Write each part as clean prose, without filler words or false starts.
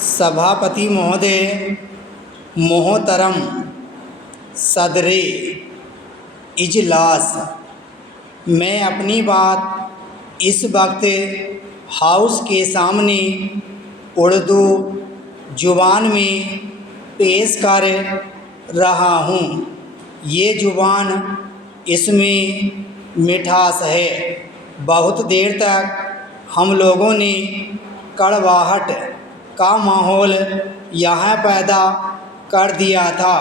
सभापति महोदय, मोहतरम सदरे इजलास, मैं अपनी बात इस वक्त हाउस के सामने उर्दू ज़ुबान में पेश कर रहा हूँ। ये ज़ुबान, इसमें मिठास है। बहुत देर तक हम लोगों ने कड़वाहट का माहौल यहाँ पैदा कर दिया था।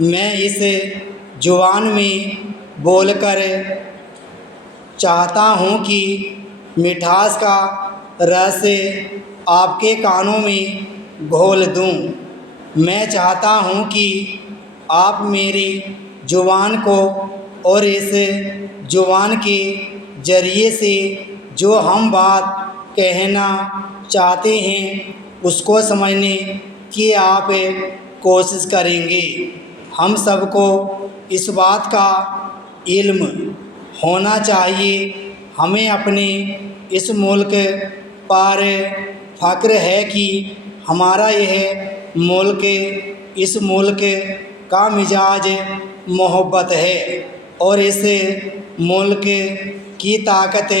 मैं इस ज़ुबान में बोलकर चाहता हूँ कि मिठास का रस आपके कानों में घोल दूँ। मैं चाहता हूँ कि आप मेरी ज़ुबान को और इस ज़ुबान के ज़रिए से जो हम बात कहना चाहते हैं उसको समझने की आप कोशिश करेंगे। हम सबको इस बात का इल्म होना चाहिए, हमें अपने इस मुल्क पर फ़ख्र है कि हमारा यह मुल्क, इस मुल्क का मिजाज मोहब्बत है और इस मुल्क की ताकत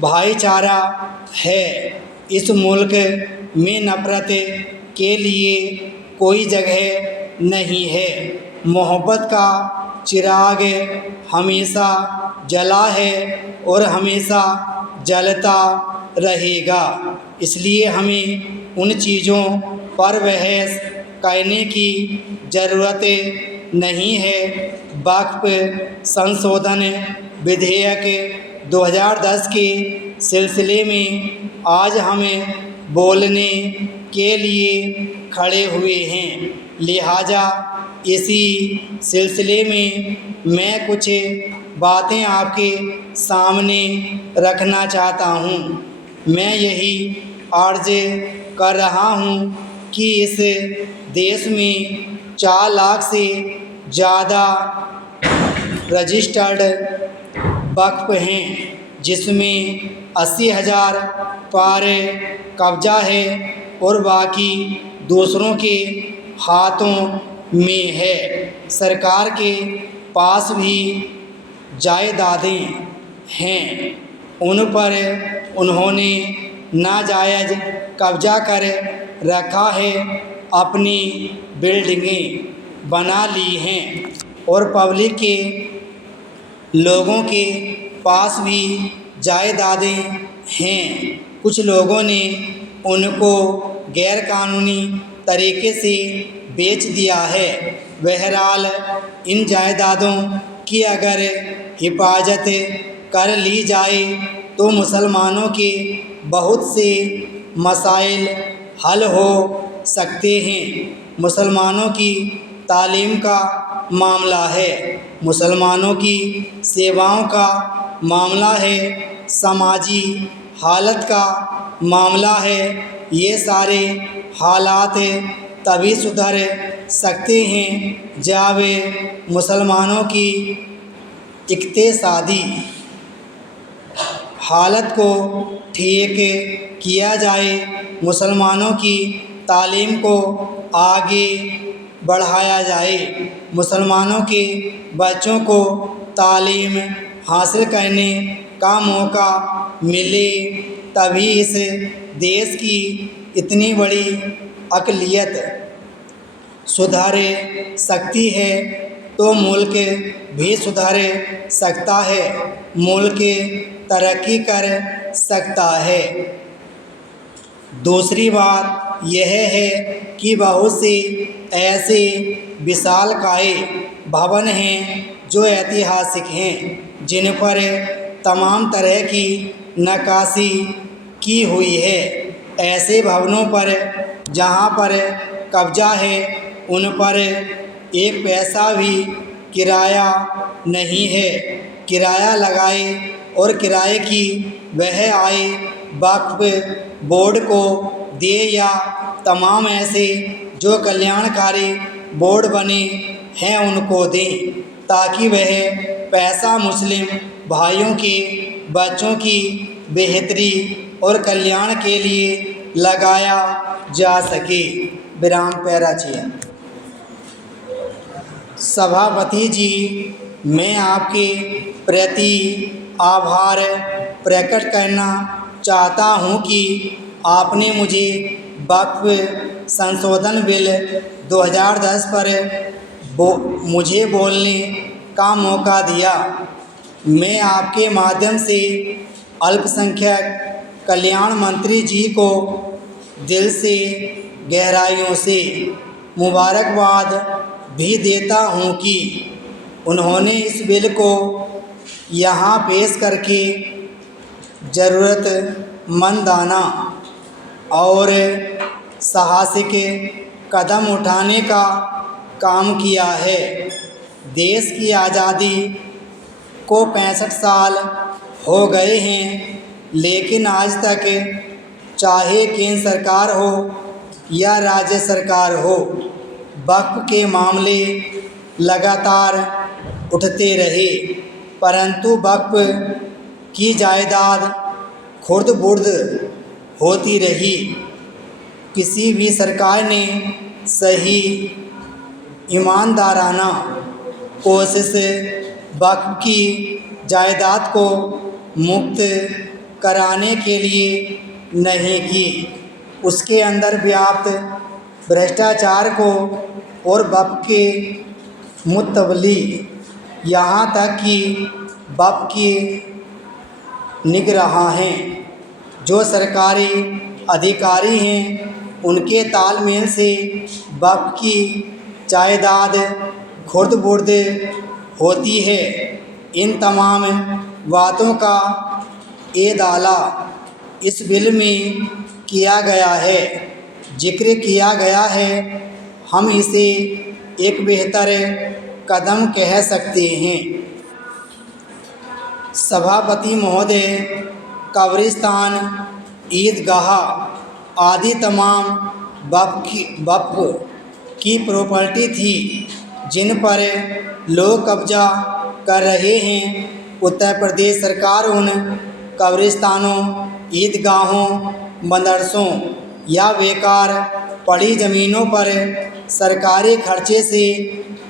भाईचारा है। इस मुल्क में नफ़रत के लिए कोई जगह नहीं है। मोहब्बत का चिराग हमेशा जला है और हमेशा जलता रहेगा। इसलिए हमें उन चीज़ों पर बहस करने की ज़रूरत नहीं है। वक्फ संशोधन विधेयक 2010 के सिलसिले में आज हमें बोलने के लिए खड़े हुए हैं। लिहाजा इसी सिलसिले में मैं कुछ बातें आपके सामने रखना चाहता हूँ। मैं यही अर्ज़ कर रहा हूँ कि इस देश में 4 लाख से ज़्यादा रजिस्टर्ड वक्फ हैं, जिसमें 80,000 पर कब्जा है और बाकी दूसरों के हाथों में है। सरकार के पास भी जायदादें हैं, उन पर उन्होंने नाजायज़ कब्जा कर रखा है, अपनी बिल्डिंगें बना ली हैं और पब्लिक के लोगों के पास भी जायदादें हैं। कुछ लोगों ने उनको गैरकानूनी तरीके से बेच दिया है। बहरहाल इन जायदादों की अगर हिफाजत कर ली जाए तो मुसलमानों के बहुत से मसाइल हल हो सकते हैं। मुसलमानों की तालीम का मामला है, मुसलमानों की सेवाओं का मामला है, समाजी हालत का मामला है। ये सारे हालात तभी सुधर सकते हैं जब मुसलमानों की इक़्तिसादी हालत को ठीक किया जाए, मुसलमानों की तालीम को आगे बढ़ाया जाए, मुसलमानों के बच्चों को तालीम हासिल करने का मौका मिले, तभी इस देश की इतनी बड़ी अक़लियत सुधर सकती है, तो मुल्क भी सुधर सकता है, मुल्क तरक्की कर सकता है। दूसरी बात यह है कि बहुत से ऐसे विशालकाय भवन हैं जो ऐतिहासिक हैं, जिन पर तमाम तरह की नक्काशी की हुई है। ऐसे भवनों पर जहाँ पर कब्जा है, उन पर एक पैसा भी किराया नहीं है। किराया लगाए और किराए की वह आय वक्फ बोर्ड को दे या तमाम ऐसे जो कल्याणकारी बोर्ड बने हैं उनको दें, ताकि वह पैसा मुस्लिम भाइयों के बच्चों की बेहतरी और कल्याण के लिए लगाया जा सके। विराम पैरा 6। सभापति जी, मैं आपके प्रति आभार प्रकट करना चाहता हूँ कि आपने मुझे वक्फ संशोधन बिल 2010 पर मुझे बोलने का मौका दिया। मैं आपके माध्यम से अल्पसंख्यक कल्याण मंत्री जी को दिल से गहराइयों से मुबारकबाद भी देता हूँ कि उन्होंने इस बिल को यहाँ पेश करके ज़रूरतमंदाना और साहसिक कदम उठाने का काम किया है। देश की आज़ादी को 65 साल हो गए हैं, लेकिन आज तक चाहे केंद्र सरकार हो या राज्य सरकार हो, वक्फ के मामले लगातार उठते रहे, परंतु वक्फ की जायदाद खुर्द बुर्द होती रही। किसी भी सरकार ने सही ईमानदाराना कोशिश वक्फ की जायदाद को मुक्त कराने के लिए नहीं की। उसके अंदर व्याप्त भ्रष्टाचार को और वक्फ के मुतवली यहाँ तक कि वक्फ की निगरानी जो सरकारी अधिकारी हैं, उनके तालमेल से वक्फ की जायदाद खुर्द बुर्द होती है। इन तमाम बातों का इजाला इस बिल में किया गया है, जिक्र किया गया है। हम इसे एक बेहतर कदम कह सकते हैं। सभापति महोदय, कब्रिस्तान, ईदगाह आदि तमाम वक्फ की प्रॉपर्टी थी जिन पर लोग कब्जा कर रहे हैं। उत्तर प्रदेश सरकार उन कब्रिस्तानों, ईदगाहों, मदरसों या बेकार पड़ी ज़मीनों पर सरकारी खर्चे से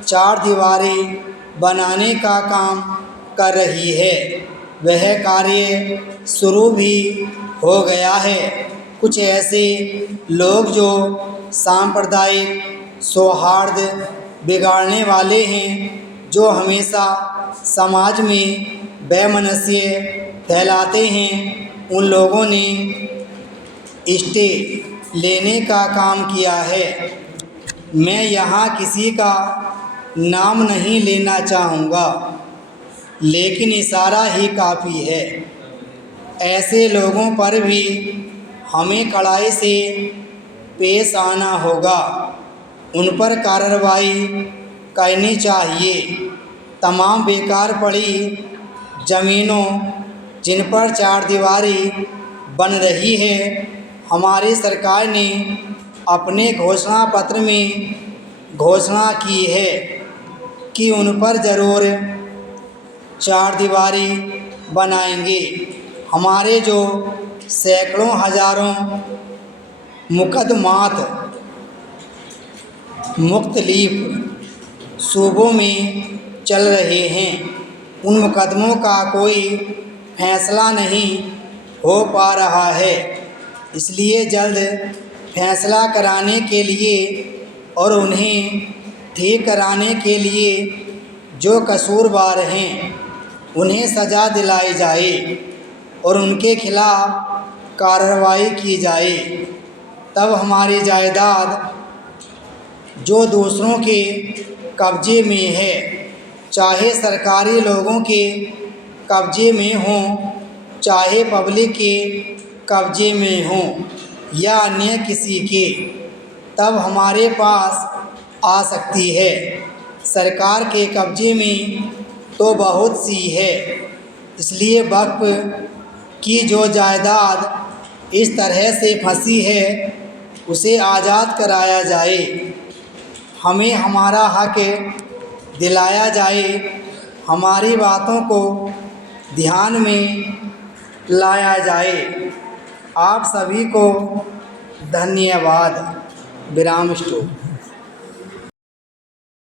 चारदीवारी बनाने का काम कर रही है। वह कार्य शुरू भी हो गया है। कुछ ऐसे लोग जो सांप्रदायिक सौहार्द बिगाड़ने वाले हैं, जो हमेशा समाज में वैमनस्य फैलाते हैं, उन लोगों ने स्टे लेने का काम किया है। मैं यहाँ किसी का नाम नहीं लेना चाहूँगा, लेकिन इशारा ही काफ़ी है। ऐसे लोगों पर भी हमें कड़ाई से पेश आना होगा, उन पर कार्रवाई करनी चाहिए। तमाम बेकार पड़ी ज़मीनों जिन पर चारदीवारी बन रही है, हमारी सरकार ने अपने घोषणा पत्र में घोषणा की है कि उन पर ज़रूर चारदीवारी बनाएंगे। हमारे जो सैकड़ों हज़ारों मुकदमात मुख्तलिफ सूबों में चल रहे हैं, उन मुकदमों का कोई फैसला नहीं हो पा रहा है। इसलिए जल्द फैसला कराने के लिए और उन्हें ठीक कराने के लिए जो कसूरवार हैं, उन्हें सज़ा दिलाई जाए और उनके खिलाफ़ कार्रवाई की जाए। तब हमारी जायदाद जो दूसरों के कब्ज़े में है, चाहे सरकारी लोगों के कब्ज़े में हो, चाहे पब्लिक के कब्ज़े में हो या अन्य किसी के, तब हमारे पास आ सकती है। सरकार के कब्ज़े में तो बहुत सी है, इसलिए वक्फ की जो जायदाद इस तरह से फंसी है, उसे आज़ाद कराया जाए। हमें हमारा हक दिलाया जाए। हमारी बातों को ध्यान में लाया जाए। आप सभी को धन्यवाद। विराम स्टॉप।